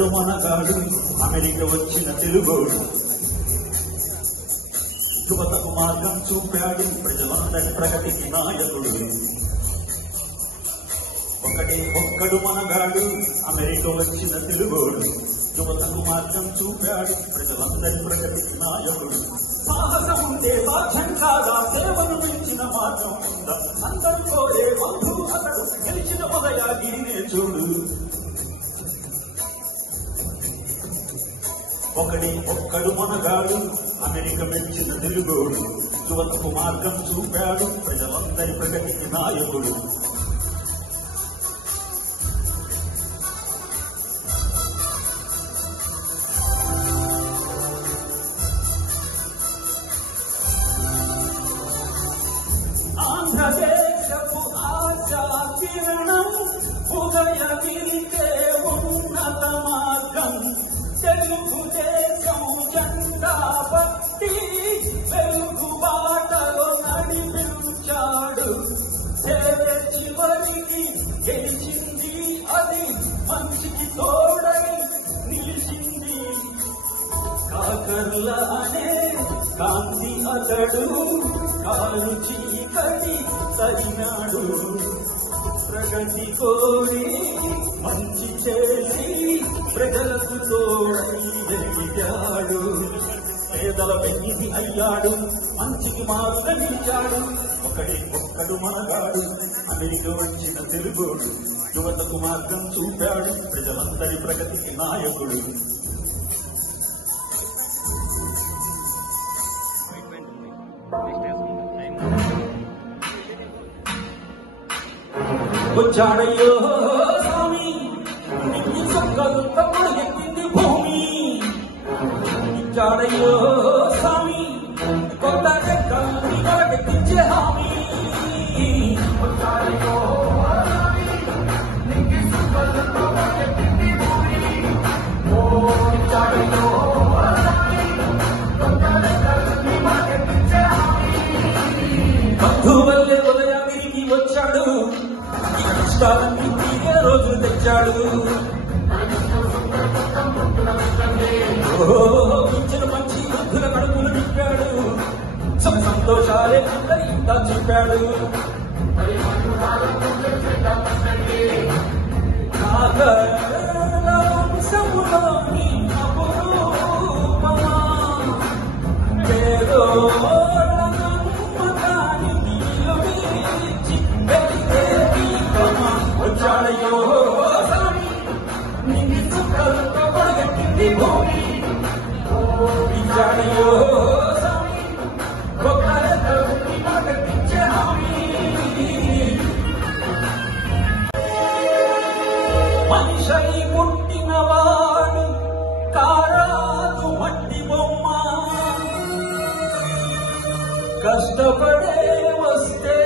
ఒక్కడు మనగాడు అమెరికా వచ్చిన తెలుగోడు యువతకు మార్గం చూపాడు ప్రజలందరి ప్రగతికి నాయకుడు ఒక్కడు మనగాడు అమెరికా వచ్చిన తెలుగోడు యువతకు మార్గం చూపాడు ప్రజలందరి ప్రగతికి నాయకుడు సాహసం ఉంటే సాధ్యం కాదా సేవను మించిన మార్గం ఉందా అందరూ కోరే బంధు అతడు గెలిచిన ఉదయాగిరినే చూడు ఒక్కడు మనగాడు అమెరికా మెచ్చిన తెలుగోడు యువతకు మార్గం చూపాడు ప్రజలందరి ప్రగతికి నాయకుడు ఆంధ్రదేశపు ఆశా కిరణం ఉదయగిరితే ఉన్నత మార్గం తెలుగుదేశం జెండా పట్టి వెలుగు బాటలో నడిపించాడు చివరికి గెలిచింది అది మంచికి తోడై నిలిచింది కాకర్ల అనే కాంతి అతడు కాలు చీకటి తగినాడు ప్రగతి కోరి మంచి చేసి ప్రజలకు తోడై వెలిగాడు పేదల వెన్నిది అయ్యాడు మంచికి మారుగా నిలిచాడు ఒక్కడు మనగాడు అమెరికా వచ్చిన తెలుగోడు యువతకు మార్గం చూపాడు ప్రజలందరి ప్రగతికి నాయకుడు వచ్చాడయ్యో స్వామి నిన్ను సొక్కలు తమ్ముడు ఎక్కింది భూమి ఇచ్చాడయ్యో స్వామి కొత్త ఎక్కించే హామీ వచ్చాడయ్యో బంధువల్లే ఉదయాగిరికి వచ్చాడు ఇష్టాలన్నీ తీరే రోజులు తెచ్చాడు ఇచ్చిన మంచి బుద్ధుల కడుపులు నింపాడు సంతోషాలే అందరి ఇంత చెప్పాడు వంశములోని వచ్చాడయ్యో నిన్ను కలుపుకోగలిగింది భూమి ఇచ్చాడయ్యో మనిషై పుట్టినవాడు కారాదు మట్టి బొమ్మ కష్టపడే వస్తే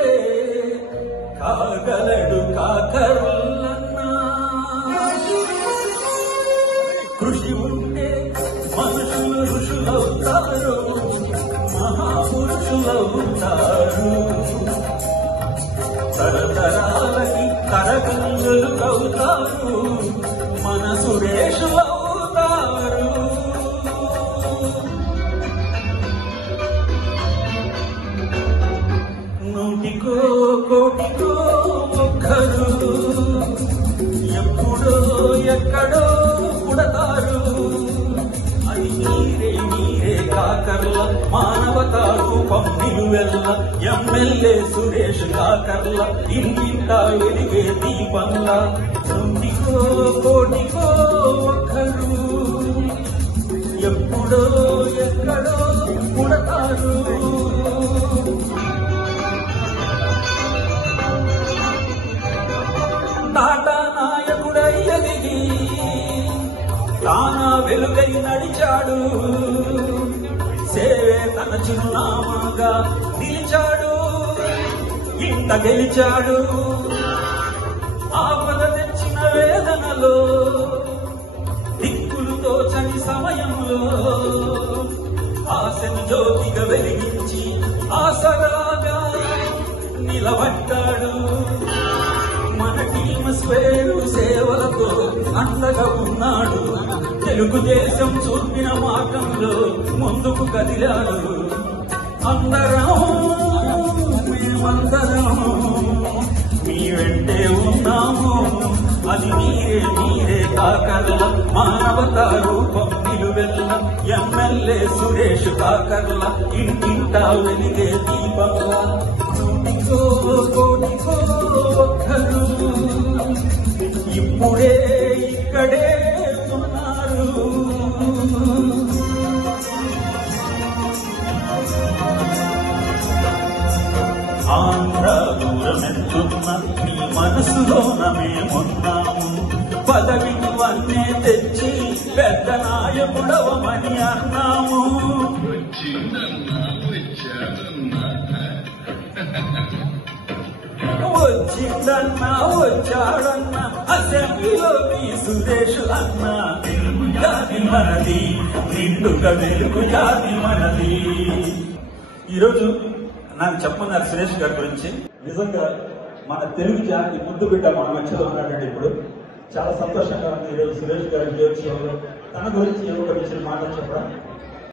కాగలడు కాకరులన్నా కృషి ఉంటే మనుషులు ఋషులవుతారు మహాపురుషులవుతారు తరతరాలకి కరగల్లులు అవుతారు మన సురేషులవుతారు నూటికో కోటికో ఒక్కరు ఎప్పుడో ఎక్కడో పుడతారు అది మీరే కాకర్ల మానవతా రూపం నిలువెల్ల ఎమ్మెల్యే సురేష్ కాకర్ల ఇంటింటా వెలిగే దీపంలా నూటికో కోటికో ఒక్కరు ఎప్పుడో ఎక్కడో పుడతారు తాటా నాయకుడై ఎదిగి తానా వెలుగై నడిచాడు సేవే తన చిరునామాగా నిలిచాడు ఇంత గెలిచాడు ఆపద తెచ్చిన వేదనలో దిక్కులు తోచని సమయంలో ఆశను జ్యోతిగా వెలిగించి ఆసరాగా నిలబడ్డాడు మన టీమ్ స్వేరు సేవలతో అండగా ఉన్నాడు తెలుగుదేశం చూపిన మార్గంలో ముందుకు కదిలాడు. అందరం మేమందరం మీ వెంటే ఉన్నాము. అది మీరే కాకర్ల మానవత రూపం నిలువెల్ల. ఎమ్మెల్యే సురేష్ కాకర్ల ఇంటింటా వెలిగే దీపంలా. కోటికో ఒక్కరు ఇప్పుడే ఇక్కడే ఉన్నారు. ఆంధ్ర దూరమెంతున్న నీ మనసులోన మేమున్నాము. పదవికి వన్నే తెచ్చి పెద్ద నాయకుడవమని అన్నాము. వచ్చిందన్నా వచ్చాడన్నా అసెంబ్లీలోని సురేష్ అన్న. తెలుగు జాతి మనది, నిండుగా తెలుగు జాతి మనది. ఈరోజు నాకు చెప్పన్నారు సురేష్ గారి గురించి. నిజంగా మన తెలుగు జాతి ముద్దు బిడ్డ మన మధ్యలో ఉన్నాడండి. ఇప్పుడు చాలా సంతోషంగా ఉంది ఈరోజు సురేష్ గారి జీవితంలో తన గురించి ఏమిటో విషయం మాట్లాడి చెప్పడం.